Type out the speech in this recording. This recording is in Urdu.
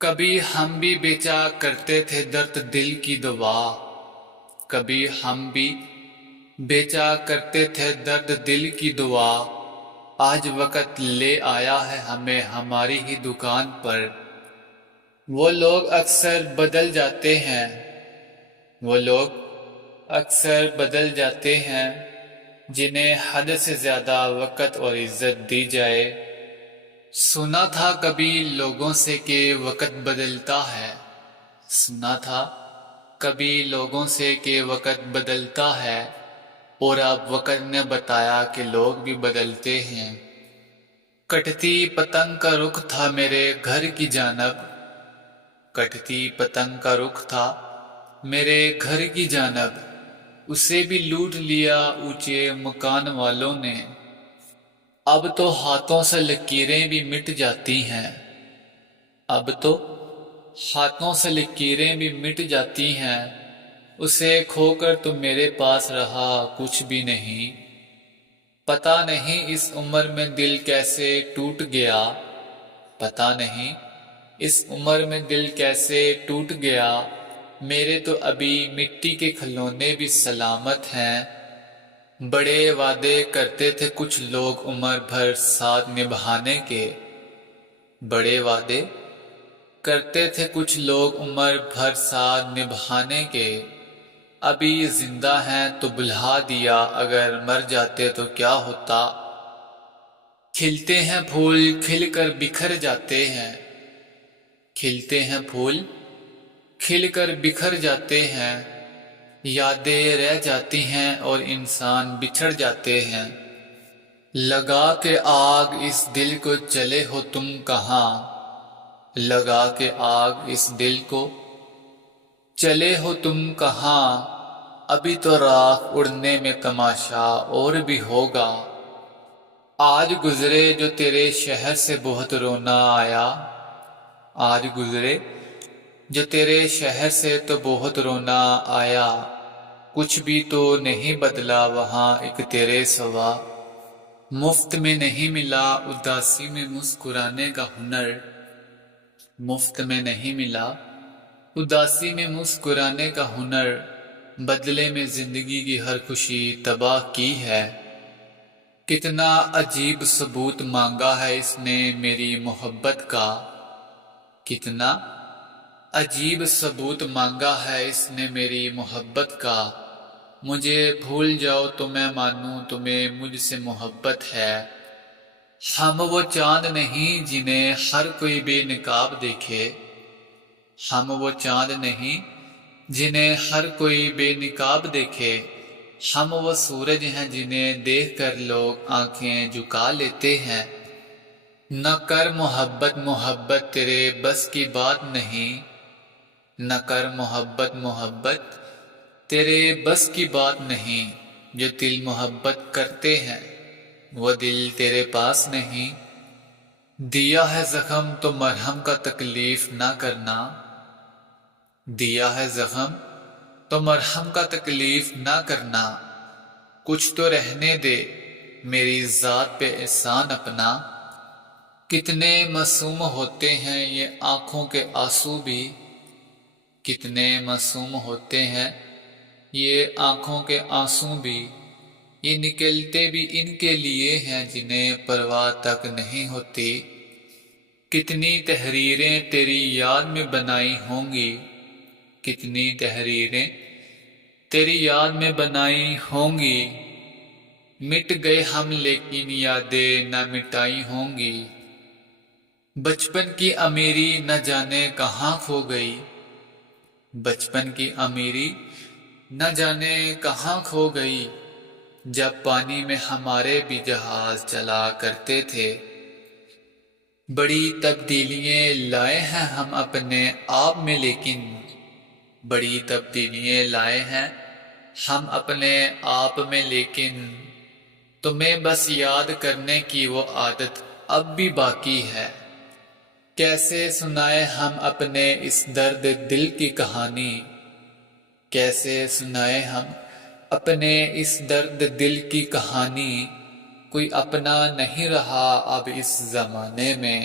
کبھی ہم بھی بیچا کرتے تھے درد دل کی دوا، کبھی ہم بھی بیچا کرتے تھے درد دل کی دوا۔ آج وقت لے آیا ہے ہمیں ہماری ہی دکان پر۔ وہ لوگ اکثر بدل جاتے ہیں، وہ لوگ اکثر بدل جاتے ہیں جنہیں حد سے زیادہ وقت اور عزت دی جائے۔ سنا تھا کبھی لوگوں سے کہ وقت بدلتا ہے، سنا تھا کبھی لوگوں سے کہ وقت بدلتا ہے، اور اب وقت نے بتایا کہ لوگ بھی بدلتے ہیں۔ کٹتی پتنگ کا رخ تھا میرے گھر کی جانب، کٹتی پتنگ کا رخ تھا میرے گھر کی جانب، اسے بھی لوٹ لیا اونچے مکان والوں نے۔ اب تو ہاتھوں سے لکیریں بھی مٹ جاتی ہیں، اب تو ہاتھوں سے لکیریں بھی مٹ جاتی ہیں، اسے کھو کر تو میرے پاس رہا کچھ بھی نہیں۔ پتہ نہیں اس عمر میں دل کیسے ٹوٹ گیا، پتہ نہیں اس عمر میں دل کیسے ٹوٹ گیا۔ میرے تو ابھی مٹی کے کھلونے بھی سلامت ہیں۔ بڑے وعدے کرتے تھے کچھ لوگ عمر بھر ساتھ نبھانے کے، بڑے وعدے کرتے تھے کچھ لوگ عمر بھر ساتھ نبھانے کے۔ ابھی زندہ ہیں تو بھلا دیا، اگر مر جاتے تو کیا ہوتا۔ کھلتے ہیں پھول کھل کر بکھر جاتے ہیں، کھلتے ہیں پھول کھل کر بکھر جاتے ہیں، یادیں رہ جاتی ہیں اور انسان بچھڑ جاتے ہیں۔ لگا کے آگ اس دل کو چلے ہو تم کہاں، لگا کے آگ اس دل کو چلے ہو تم کہاں، ابھی تو راکھ اڑنے میں تماشا اور بھی ہوگا۔ آج گزرے جو تیرے شہر سے بہت رونا آیا، آج گزرے جو تیرے شہر سے تو بہت رونا آیا، کچھ بھی تو نہیں بدلا وہاں ایک تیرے سوا۔ مفت میں نہیں ملا اداسی میں مسکرانے کا ہنر، مفت میں نہیں ملا اداسی میں مسکرانے کا ہنر، بدلے میں زندگی کی ہر خوشی تباہ کی ہے۔ کتنا عجیب ثبوت مانگا ہے اس نے میری محبت کا، کتنا عجیب ثبوت مانگا ہے اس نے میری محبت کا۔ مجھے بھول جاؤ تو میں مانوں تمہیں مجھ سے محبت ہے۔ ہم وہ چاند نہیں جنہیں ہر کوئی بے نقاب دیکھے، ہم وہ چاند نہیں جنہیں ہر کوئی بے نقاب دیکھے، ہم وہ سورج ہیں جنہیں دیکھ کر لوگ آنکھیں جھکا لیتے ہیں۔ نہ کر محبت محبت تیرے بس کی بات نہیں، نہ کر محبت محبت تیرے بس کی بات نہیں، جو دل محبت کرتے ہیں وہ دل تیرے پاس نہیں۔ دیا ہے زخم تو مرہم کا تکلیف نہ کرنا، دیا ہے زخم تو مرہم کا تکلیف نہ کرنا، کچھ تو رہنے دے میری ذات پہ احسان اپنا۔ کتنے معصوم ہوتے ہیں یہ آنکھوں کے آنسو بھی، کتنے معصوم ہوتے ہیں یہ آنکھوں کے آنسو بھی، یہ نکلتے بھی ان کے لیے ہیں جنہیں پرواہ تک نہیں ہوتی۔ کتنی تحریریں تیری یاد میں بنائی ہوں گی، کتنی تحریریں تیری یاد میں بنائی ہوں گی، مٹ گئے ہم لیکن یادیں نہ مٹائی ہوں گی۔ بچپن کی امیری نہ جانے کہاں کھو گئی، بچپن کی امیری نہ جانے کہاں کھو گئی، جب پانی میں ہمارے بھی جہاز چلا کرتے تھے۔ بڑی تبدیلیاں لائے ہیں ہم اپنے آپ میں لیکن، بڑی تبدیلیاں لائے ہیں ہم اپنے آپ میں لیکن، تمہیں بس یاد کرنے کی وہ عادت اب بھی باقی ہے۔ کیسے سنائے ہم اپنے اس درد دل کی کہانی، کیسے سنائے ہم اپنے اس درد دل کی کہانی، کوئی اپنا نہیں رہا اب اس زمانے میں۔